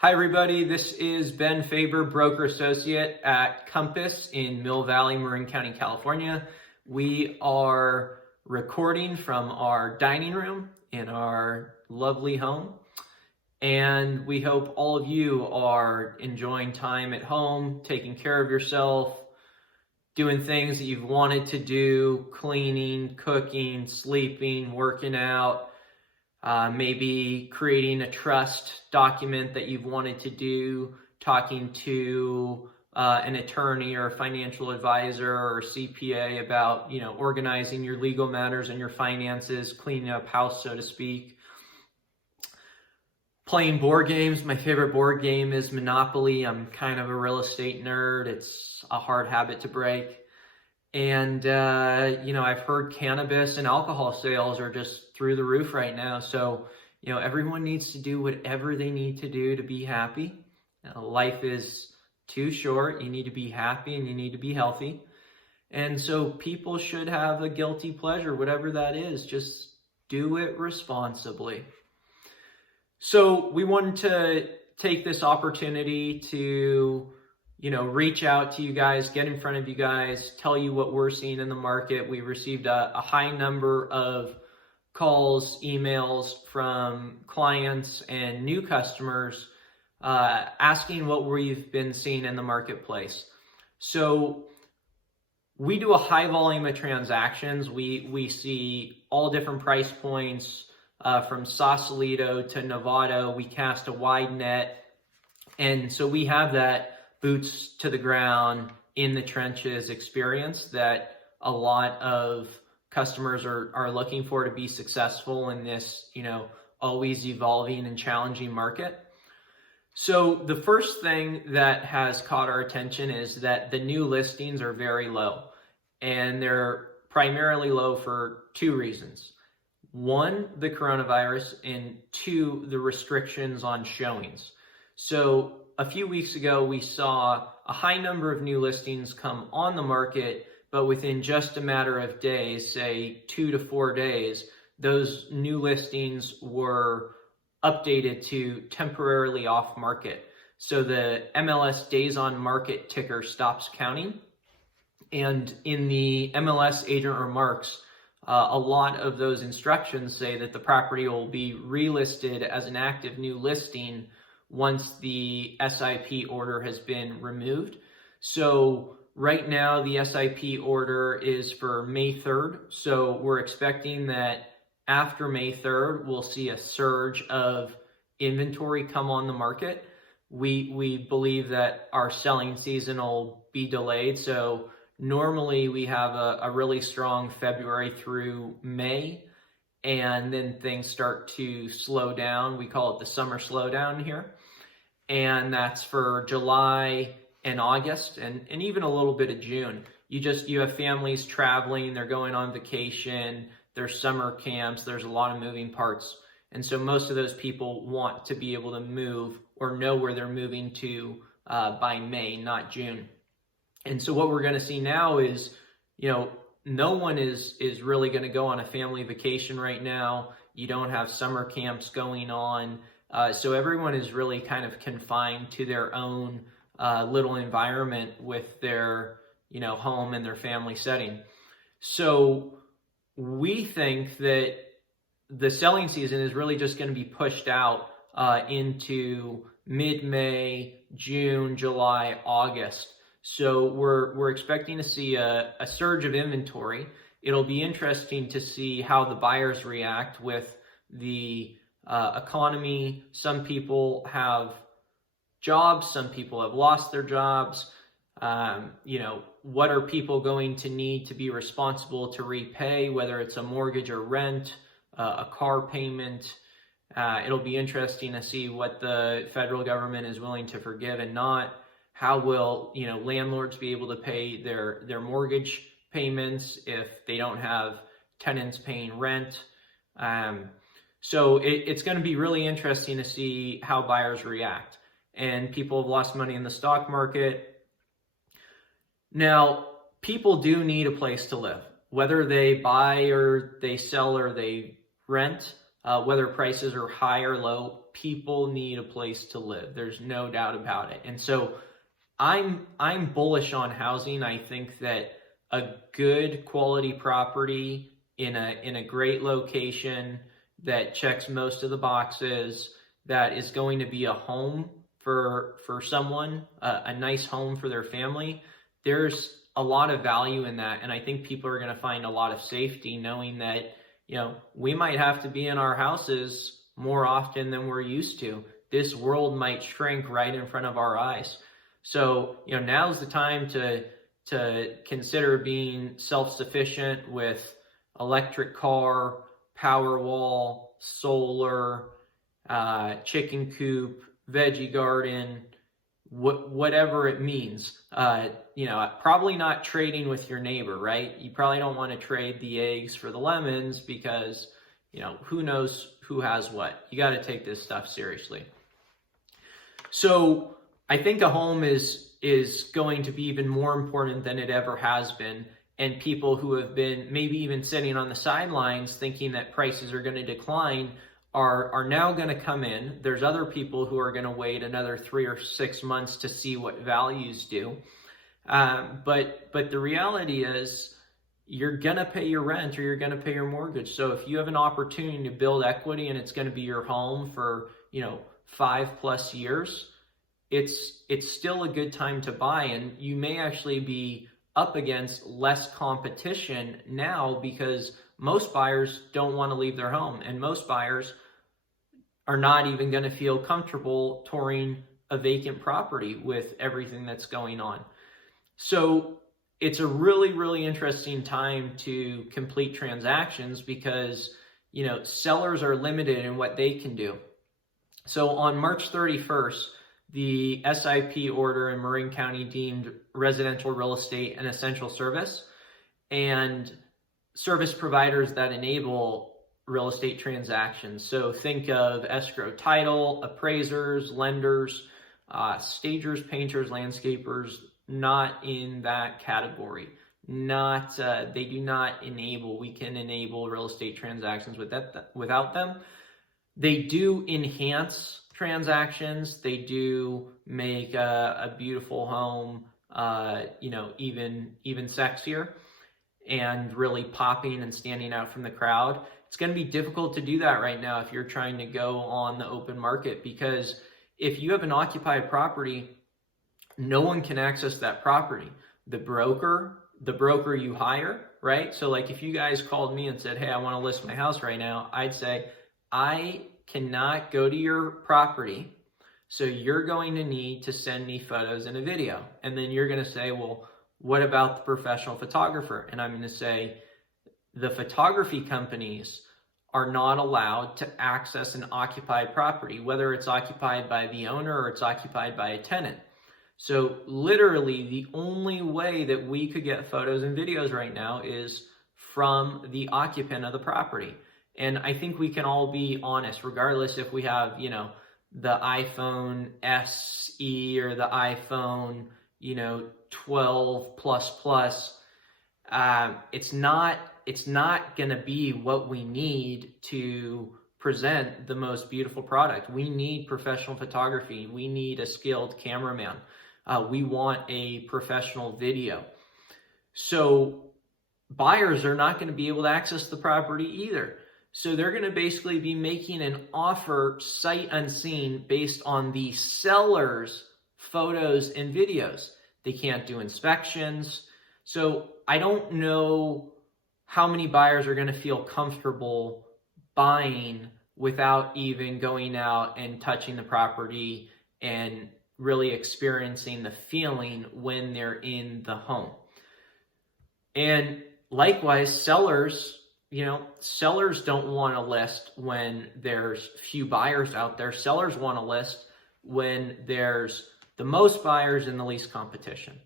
Hi everybody, this is Ben Faber, broker associate at Compass in Mill Valley, Marin County, California. We are recording from our dining room in our lovely home, and we hope all of you are enjoying time at home, taking care of yourself, doing things that you've wanted to do, cleaning, cooking, sleeping, working out, maybe creating a trust document that you've wanted to do, talking to an attorney or a financial advisor or CPA about, organizing your legal matters and your finances, cleaning up house, so to speak. Playing board games. My favorite board game is Monopoly. I'm kind of a real estate nerd. It's a hard habit to break. And, I've heard cannabis and alcohol sales are just through the roof right now. So, everyone needs to do whatever they need to do to be happy. Life is too short. You need to be happy and you need to be healthy. And so people should have a guilty pleasure, whatever that is. Just do it responsibly. So we wanted to take this opportunity to reach out to you guys, get in front of you guys, tell you what we're seeing in the market. We received a high number of calls, emails from clients and new customers asking what we've been seeing in the marketplace. So we do a high volume of transactions. We see all different price points from Sausalito to Novato. We cast a wide net. And so we have that boots to the ground, in the trenches experience that a lot of customers are looking for to be successful in this, always evolving and challenging market. So the first thing that has caught our attention is that the new listings are very low, and they're primarily low for two reasons. One, the coronavirus, and two, the restrictions on showings. So a few weeks ago, we saw a high number of new listings come on the market, but within just a matter of days, say 2 to 4 days, those new listings were updated to temporarily off market. So the MLS days on market ticker stops counting. And in the MLS agent remarks, a lot of those instructions say that the property will be relisted as an active new listing once the SIP order has been removed. So right now the SIP order is for May 3rd. So we're expecting that after May 3rd, we'll see a surge of inventory come on the market. We believe that our selling season will be delayed. So normally we have a really strong February through May, and then things start to slow down. We call it the summer slowdown here. And that's for July and August, and even a little bit of June. You have families traveling, they're going on vacation, there's summer camps, there's a lot of moving parts. And so most of those people want to be able to move or know where they're moving to by May, not June. And so what we're going to see now is, no one is really going to go on a family vacation right now. You don't have summer camps going on. So everyone is really kind of confined to their own little environment with their, home and their family setting. So we think that the selling season is really just going to be pushed out into mid-May, June, July, August. So we're expecting to see a surge of inventory. It'll be interesting to see how the buyers react with the economy. Some people have jobs, some people have lost their jobs. What are people going to need to be responsible to repay, whether it's a mortgage or rent, a car payment? It'll be interesting to see what the federal government is willing to forgive and not. How will, landlords be able to pay their mortgage payments if they don't have tenants paying rent? So it's going to be really interesting to see how buyers react. And people have lost money in the stock market. Now, people do need a place to live. Whether they buy or they sell or they rent, whether prices are high or low, people need a place to live. There's no doubt about it. And so I'm bullish on housing. I think that a good quality property in a great location that checks most of the boxes, that is going to be a home for someone, a nice home for their family. There's a lot of value in that, and I think people are going to find a lot of safety knowing that, we might have to be in our houses more often than we're used to. This world might shrink right in front of our eyes. So, now's the time to consider being self-sufficient with electric car, power wall, solar, chicken coop, veggie garden, whatever it means. Probably not trading with your neighbor, right? You probably don't want to trade the eggs for the lemons because, who knows who has what. You got to take this stuff seriously. So I think a home is going to be even more important than it ever has been. And people who have been maybe even sitting on the sidelines thinking that prices are going to decline are now going to come in. There's other people who are going to wait another 3 or 6 months to see what values do. But the reality is you're going to pay your rent or you're going to pay your mortgage. So if you have an opportunity to build equity and it's going to be your home for, 5+ years, it's still a good time to buy. And you may actually be up against less competition now because most buyers don't want to leave their home, and most buyers are not even going to feel comfortable touring a vacant property with everything that's going on. So it's a really, really interesting time to complete transactions because, sellers are limited in what they can do. So on March 31st, the SIP order in Marin County deemed residential real estate an essential service, and service providers that enable real estate transactions. So think of escrow title, appraisers, lenders, stagers, painters, landscapers, not in that category. They do not enable. We can enable real estate transactions without them. They do enhance transactions. They do make a beautiful home, even sexier and really popping and standing out from the crowd. It's going to be difficult to do that right now if you're trying to go on the open market, because if you have an occupied property, no one can access that property. The broker you hire, right? So like if you guys called me and said, hey, I want to list my house right now, I'd say, I cannot go to your property, so you're going to need to send me photos and a video. And then you're going to say, well, what about the professional photographer? And I'm going to say, the photography companies are not allowed to access an occupied property, whether it's occupied by the owner or it's occupied by a tenant. So literally the only way that we could get photos and videos right now is from the occupant of the property. And I think we can all be honest, regardless if we have, the iPhone SE or the iPhone, 12 plus. It's not going to be what we need to present the most beautiful product. We need professional photography. We need a skilled cameraman. We want a professional video. So buyers are not going to be able to access the property either. So they're going to basically be making an offer sight unseen based on the seller's photos and videos. They can't do inspections. So I don't know how many buyers are going to feel comfortable buying without even going out and touching the property and really experiencing the feeling when they're in the home. And likewise, sellers don't want to list when there's few buyers out there. Sellers want to list when there's the most buyers and the least competition.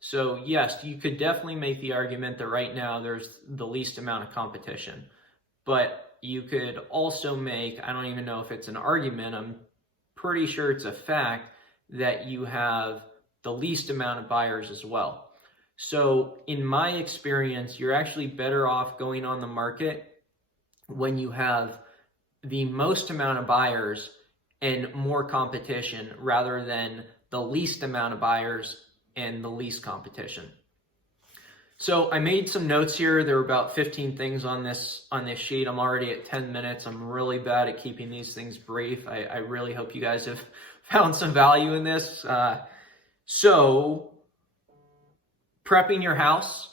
So yes, you could definitely make the argument that right now there's the least amount of competition, but you could also make, I don't even know if it's an argument, I'm pretty sure it's a fact, that you have the least amount of buyers as well. So in my experience, you're actually better off going on the market when you have the most amount of buyers and more competition rather than the least amount of buyers and the least competition. So I made some notes here. There were about 15 things on this sheet. I'm already at 10 minutes. I'm really bad at keeping these things brief. I really hope you guys have found some value in this. So prepping your house,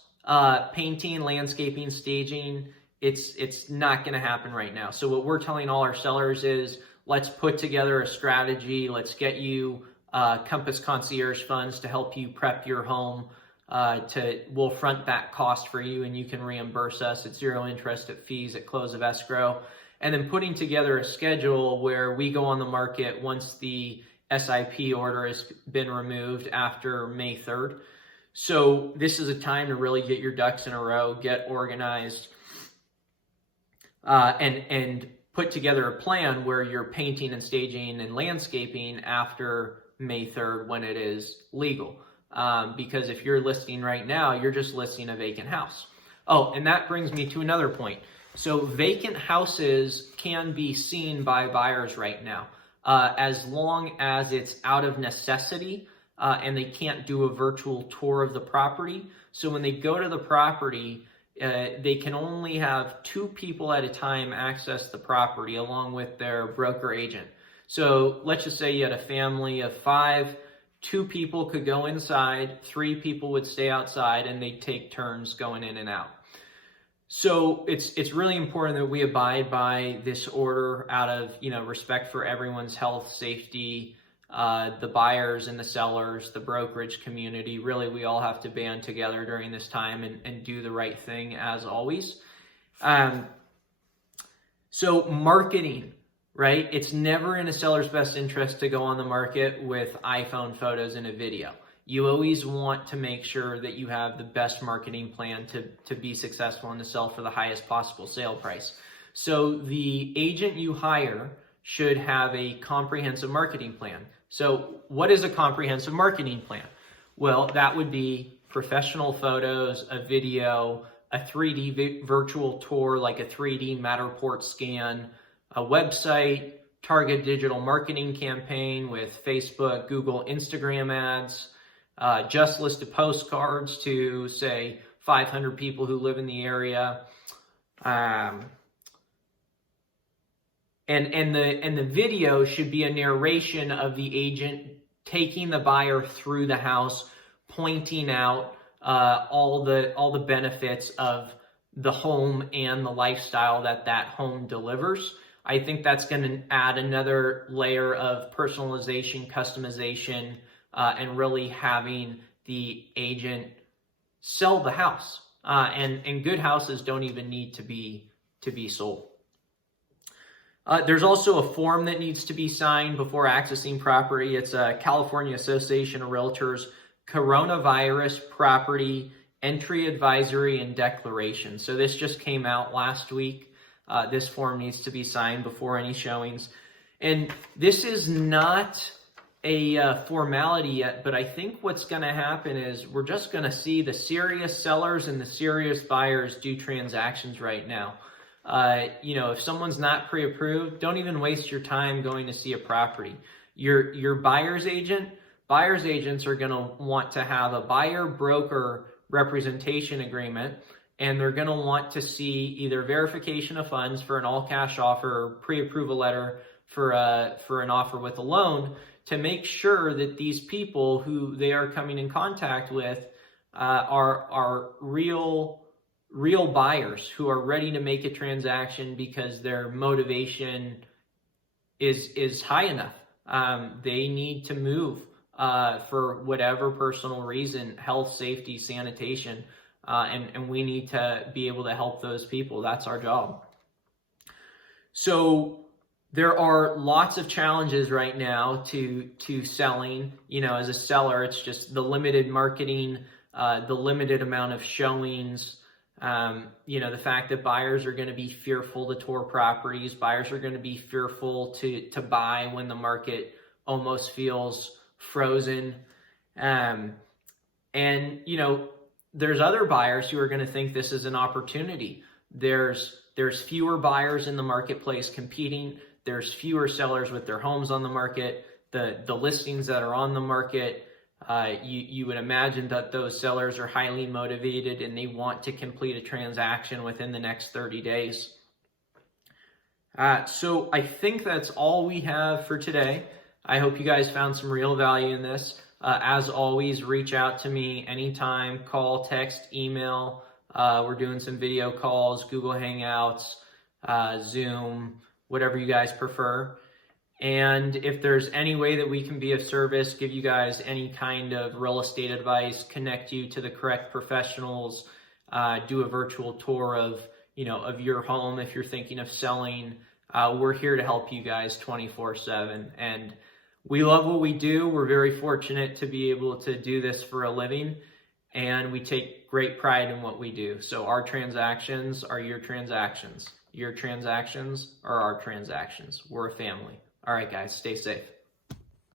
painting, landscaping, staging, it's not going to happen right now. So what we're telling all our sellers is, let's put together a strategy. Let's get you Compass Concierge funds to help you prep your home. We'll front that cost for you, and you can reimburse us at zero interest at fees at close of escrow. And then putting together a schedule where we go on the market once the SIP order has been removed after May 3rd. So this is a time to really get your ducks in a row, get organized, and put together a plan where you're painting and staging and landscaping after May 3rd when it is legal. Because if you're listing right now, you're just listing a vacant house. Oh, and that brings me to another point. So vacant houses can be seen by buyers right now, as long as it's out of necessity, and they can't do a virtual tour of the property. So when they go to the property, they can only have 2 people at a time access the property along with their broker agent. So let's just say you had a family of 5, 2 people could go inside, 3 people would stay outside, and they'd take turns going in and out. So it's really important that we abide by this order out of respect for everyone's health, safety, the buyers and the sellers, the brokerage community. Really, we all have to band together during this time and do the right thing as always. So marketing, right? It's never in a seller's best interest to go on the market with iPhone photos and a video. You always want to make sure that you have the best marketing plan to be successful and to sell for the highest possible sale price. So the agent you hire should have a comprehensive marketing plan. So what is a comprehensive marketing plan? Well, that would be professional photos, a video, a 3D virtual tour, like a 3D Matterport scan, a website, target digital marketing campaign with Facebook, Google, Instagram ads, just listed postcards to, say, 500 people who live in the area. And the video should be a narration of the agent taking the buyer through the house, pointing out all the benefits of the home and the lifestyle that home delivers. I think that's going to add another layer of personalization, customization, and really having the agent sell the house. And good houses don't even need to be sold. There's also a form that needs to be signed before accessing property. It's a California Association of Realtors Coronavirus Property Entry Advisory and Declaration. So this just came out last week. This form needs to be signed before any showings. And this is not a formality yet, but I think what's going to happen is we're just going to see the serious sellers and the serious buyers do transactions right now. If someone's not pre-approved, don't even waste your time going to see a property. Your buyer's agents are going to want to have a buyer-broker representation agreement, and they're going to want to see either verification of funds for an all-cash offer or pre-approval letter for an offer with a loan to make sure that these people who they are coming in contact with are real buyers who are ready to make a transaction because their motivation is high enough. They need to move for whatever personal reason, health, safety, sanitation, and we need to be able to help those people. That's our job. So there are lots of challenges right now to selling. As a seller, it's just the limited marketing, the limited amount of showings, the fact that buyers are going to be fearful to tour properties, buyers are going to be fearful to buy when the market almost feels frozen. There's other buyers who are going to think this is an opportunity. There's there's fewer buyers in the marketplace competing. There's fewer sellers with their homes on the market. The listings that are on the market, you would imagine that those sellers are highly motivated and they want to complete a transaction within the next 30 days. So I think that's all we have for today. I hope you guys found some real value in this. As always, reach out to me anytime, call, text, email. We're doing some video calls, Google Hangouts, Zoom, whatever you guys prefer. And if there's any way that we can be of service, give you guys any kind of real estate advice, connect you to the correct professionals, do a virtual tour of your home if you're thinking of selling, we're here to help you guys 24/7. And we love what we do. We're very fortunate to be able to do this for a living, and we take great pride in what we do. So our transactions are your transactions. Your transactions are our transactions. We're a family. All right, guys, stay safe.